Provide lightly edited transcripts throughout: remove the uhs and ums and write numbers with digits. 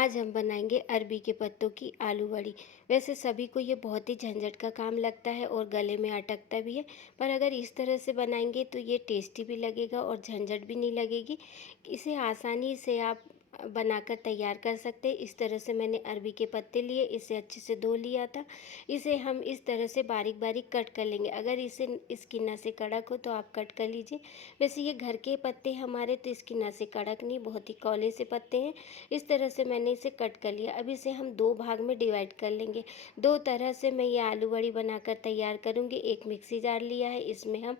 आज हम बनाएंगे अरबी के पत्तों की आलू बड़ी। वैसे सभी को ये बहुत ही झंझट का काम लगता है और गले में अटकता भी है, पर अगर इस तरह से बनाएंगे तो ये टेस्टी भी लगेगा और झंझट भी नहीं लगेगी। इसे आसानी से आप बनाकर तैयार कर सकते हैं। इस तरह से मैंने अरबी के पत्ते लिए, इसे अच्छे से धो लिया था। इसे हम इस तरह से बारीक बारीक कट कर लेंगे। अगर इसे इसकी नसें कड़क हो तो आप कट कर लीजिए। वैसे ये घर के पत्ते हमारे, तो इसकी नसें कड़क नहीं, बहुत ही कौले से पत्ते हैं। इस तरह से मैंने इसे कट कर लिया। अब इसे हम दो भाग में डिवाइड कर लेंगे। दो तरह से मैं ये आलू बड़ी बनाकर तैयार करूँगी। एक मिक्सी जार लिया है, इसमें हम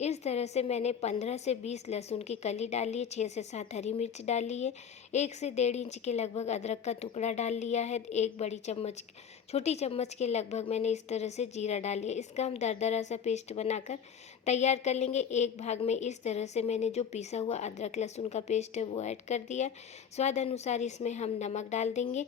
इस तरह से मैंने 15 से 20 लहसुन की कली डाल ली है, 6 से 7 हरी मिर्च डाल ली है, 1 से 1.5 इंच के लगभग अदरक का टुकड़ा डाल लिया है, एक बड़ी चम्मच छोटी चम्मच के लगभग मैंने इस तरह से जीरा डाल लिया। इसका हम दरदरा सा पेस्ट बनाकर तैयार कर लेंगे। एक भाग में इस तरह से मैंने जो पिसा हुआ अदरक लहसुन का पेस्ट है वो ऐड कर दिया। स्वाद अनुसार इसमें हम नमक डाल देंगे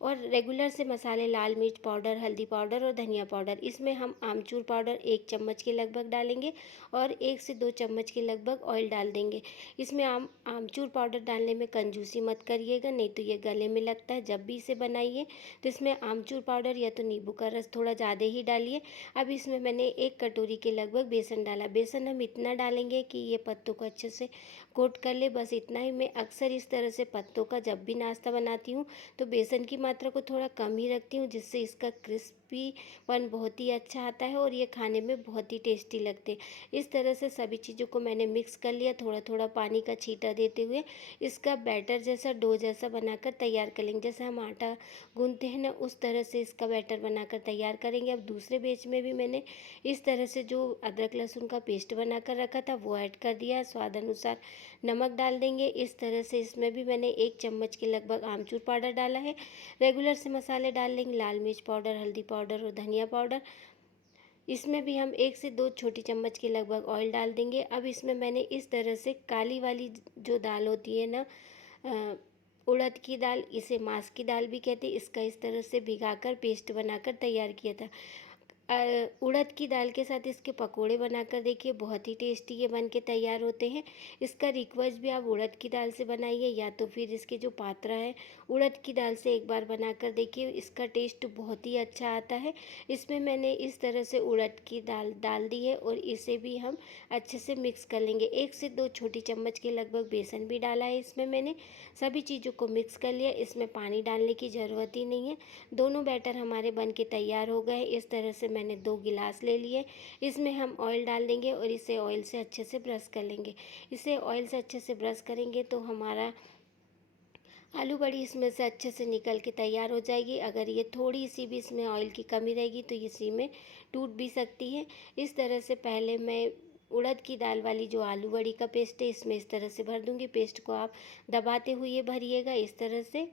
और रेगुलर से मसाले लाल मिर्च पाउडर, हल्दी पाउडर और धनिया पाउडर। इसमें हम आमचूर पाउडर 1 चम्मच के लगभग डालेंगे और 1 से 2 चम्मच के लगभग ऑयल डाल देंगे। इसमें आमचूर पाउडर डालने में कंजूसी मत करिएगा, नहीं तो ये गले में लगता है। जब भी इसे बनाइए तो इसमें आमचूर पाउडर या तो नींबू का रस थोड़ा ज़्यादा ही डालिए। अब इसमें मैंने 1 कटोरी के लगभग बेसन डाला। बेसन हम इतना डालेंगे कि ये पत्तों को अच्छे से कोट कर ले, बस इतना ही। मैं अक्सर इस तरह से पत्तों का जब भी नाश्ता बनाती हूँ तो बेसन की मात्रा को थोड़ा कम ही रखती हूँ, जिससे इसका क्रिस्पीपन बहुत ही अच्छा आता है और ये खाने में बहुत ही टेस्टी लगते हैं। इस तरह से सभी चीज़ों को मैंने मिक्स कर लिया। थोड़ा थोड़ा पानी का छींटा देते हुए इसका बैटर जैसा, डो जैसा बनाकर तैयार कर लेंगे। जैसे हम आटा गूंथते हैं ना, उस तरह से इसका बैटर बनाकर तैयार करेंगे। अब दूसरे बैच में भी मैंने इस तरह से जो अदरक लहसुन का पेस्ट बनाकर रखा था वो ऐड कर दिया। स्वाद अनुसार नमक डाल देंगे। इस तरह से इसमें भी मैंने 1 चम्मच के लगभग आमचूर पाउडर डाला है। रेगुलर से मसाले डाल लेंगे, लाल मिर्च पाउडर, हल्दी पाउडर और धनिया पाउडर। इसमें भी हम 1 से 2 छोटी चम्मच के लगभग ऑयल डाल देंगे। अब इसमें मैंने इस तरह से काली वाली जो दाल होती है ना, उड़द की दाल, इसे मास की दाल भी कहते हैं, इसका इस तरह से भिगाकर पेस्ट बनाकर तैयार किया था। उड़द की दाल के साथ इसके पकोड़े बनाकर देखिए, बहुत ही टेस्टी ये बन के तैयार होते हैं। इसका रिक्वेस्ट भी आप उड़द की दाल से बनाइए, या तो फिर इसके जो पात्रा है उड़द की दाल से एक बार बनाकर देखिए, इसका टेस्ट बहुत ही अच्छा आता है। इसमें मैंने इस तरह से उड़द की दाल डाल दी है और इसे भी हम अच्छे से मिक्स कर लेंगे। 1 से 2 छोटी चम्मच के लगभग बेसन भी डाला है इसमें मैंने। सभी चीज़ों को मिक्स कर लिया। इसमें पानी डालने की ज़रूरत ही नहीं है। दोनों बैटर हमारे बन के तैयार हो गए। इस तरह से मैंने 2 गिलास ले लिए। इसमें हम ऑयल डाल देंगे और इसे ऑयल से अच्छे से ब्रश कर लेंगे। इसे ऑयल से अच्छे से ब्रश करेंगे तो हमारा आलू बड़ी इसमें से अच्छे से निकल के तैयार हो जाएगी। अगर ये थोड़ी सी भी इसमें ऑयल की कमी रहेगी तो इसी में टूट भी सकती है। इस तरह से पहले मैं उड़द की दाल वाली जो आलू बड़ी का पेस्ट है इसमें इस तरह से भर दूंगी। पेस्ट को आप दबाते हुए भरिएगा इस तरह से।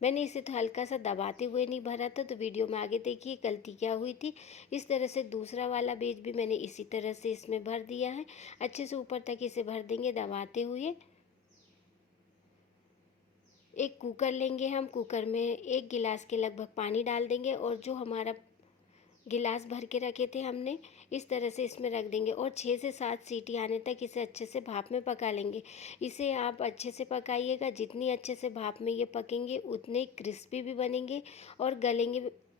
मैंने इसे तो हल्का सा दबाते हुए नहीं भरा था, तो वीडियो में आगे देखिए गलती क्या हुई थी। इस तरह से दूसरा वाला बेच भी मैंने इसी तरह से इसमें भर दिया है। अच्छे से ऊपर तक इसे भर देंगे दबाते हुए। एक कुकर लेंगे हम, कुकर में 1 गिलास के लगभग पानी डाल देंगे और जो हमारा गिलास भर के रखे थे हमने, इस तरह से इसमें रख देंगे और 6 से 7 सीटी आने तक इसे अच्छे से भाप में पका लेंगे। इसे आप अच्छे से पकाइएगा। जितनी अच्छे से भाप में ये पकेंगे उतने क्रिस्पी भी बनेंगे और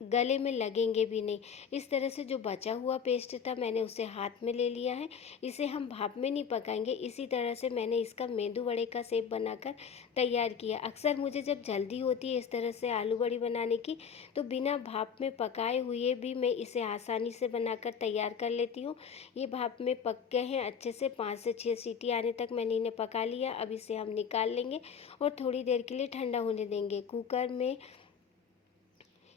गले में लगेंगे भी नहीं। इस तरह से जो बचा हुआ पेस्ट था मैंने उसे हाथ में ले लिया है। इसे हम भाप में नहीं पकाएंगे। इसी तरह से मैंने इसका मेंदू वड़े का शेप बनाकर तैयार किया। अक्सर मुझे जब जल्दी होती है इस तरह से आलू बड़ी बनाने की, तो बिना भाप में पकाए हुए भी मैं इसे आसानी से बनाकर तैयार कर लेती हूँ। ये भाप में पक गए हैं अच्छे से। 5 से 6 सीटी आने तक मैंने इन्हें पका लिया। अब इसे हम निकाल लेंगे और थोड़ी देर के लिए ठंडा होने देंगे। कुकर में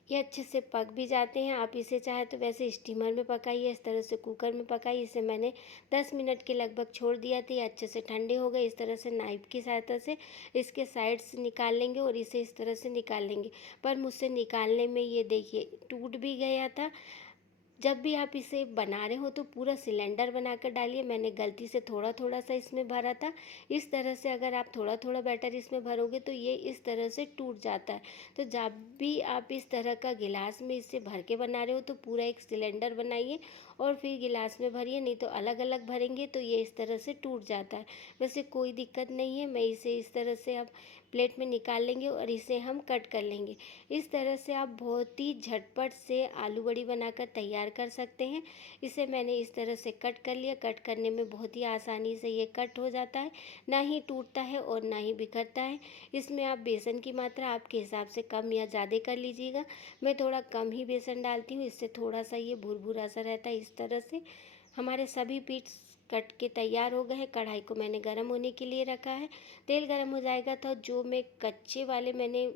ये अच्छे से पक भी जाते हैं। आप इसे चाहे तो वैसे स्टीमर में पकाइए, इस तरह से कुकर में पकाइए। इसे मैंने 10 मिनट के लगभग छोड़ दिया था। ये अच्छे से ठंडे हो गए। इस तरह से नाइफ की सहायता से इसके साइड्स निकाल लेंगे और इसे इस तरह से निकाल लेंगे। पर मुझसे निकालने में ये देखिए टूट भी गया था। जब भी आप इसे बना रहे हो तो पूरा सिलेंडर बनाकर डालिए। मैंने गलती से थोड़ा-थोड़ा सा इसमें भरा था। इस तरह से अगर आप थोड़ा-थोड़ा बैटर इसमें भरोगे तो ये इस तरह से टूट जाता है। तो जब भी आप इस तरह का गिलास में इसे भर के बना रहे हो तो पूरा एक सिलेंडर बनाइए और फिर गिलास में भरिए, नहीं तो अलग-अलग भरेंगे तो ये इस तरह से टूट जाता है। वैसे कोई दिक्कत नहीं है, मैं इसे इस तरह से अब प्लेट में निकाल लेंगे और इसे हम कट कर लेंगे। इस तरह से आप बहुत ही झटपट से आलू बड़ी बनाकर तैयार कर सकते हैं। इसे मैंने इस तरह से कट कर लिया। कट करने में बहुत ही आसानी से ये कट हो जाता है, ना ही टूटता है और ना ही बिखरता है। इसमें आप बेसन की मात्रा आपके हिसाब से कम या ज़्यादा कर लीजिएगा। मैं थोड़ा कम ही बेसन डालती हूँ, इससे थोड़ा सा ये भुरभुरा सा रहता है। इस तरह से हमारे सभी पीस कट के तैयार हो गए हैं। कढ़ाई को मैंने गर्म होने के लिए रखा है। तेल गर्म हो जाएगा तो जो मैं कच्चे वाले मैंने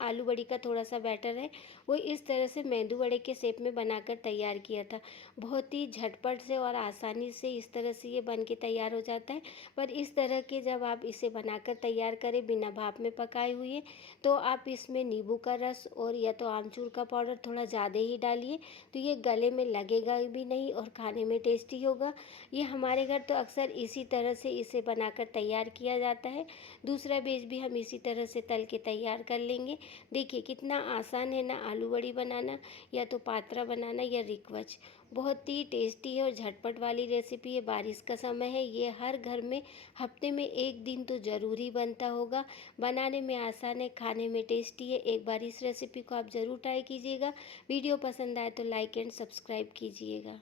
आलू बड़ी का थोड़ा सा बैटर है, वो इस तरह से मेंदू वड़े के शेप में बनाकर तैयार किया था। बहुत ही झटपट से और आसानी से इस तरह से ये बन के तैयार हो जाता है। पर इस तरह के जब आप इसे बनाकर तैयार करें बिना भाप में पकाए हुए, तो आप इसमें नींबू का रस और या तो आमचूर का पाउडर थोड़ा ज़्यादा ही डालिए, तो ये गले में लगेगा भी नहीं और खाने में टेस्टी होगा। ये हमारे घर तो अक्सर इसी तरह से इसे बनाकर तैयार किया जाता है। दूसरा बेच भी हम इसी तरह से तल के तैयार कर लेंगे। देखिए कितना आसान है ना आलू बड़ी बनाना, या तो पात्रा बनाना या रिकवच। बहुत ही टेस्टी है और झटपट वाली रेसिपी है। बारिश का समय है, ये हर घर में हफ्ते में एक दिन तो ज़रूर ही बनता होगा। बनाने में आसान है, खाने में टेस्टी है। एक बार इस रेसिपी को आप ज़रूर ट्राई कीजिएगा। वीडियो पसंद आए तो लाइक एंड सब्सक्राइब कीजिएगा।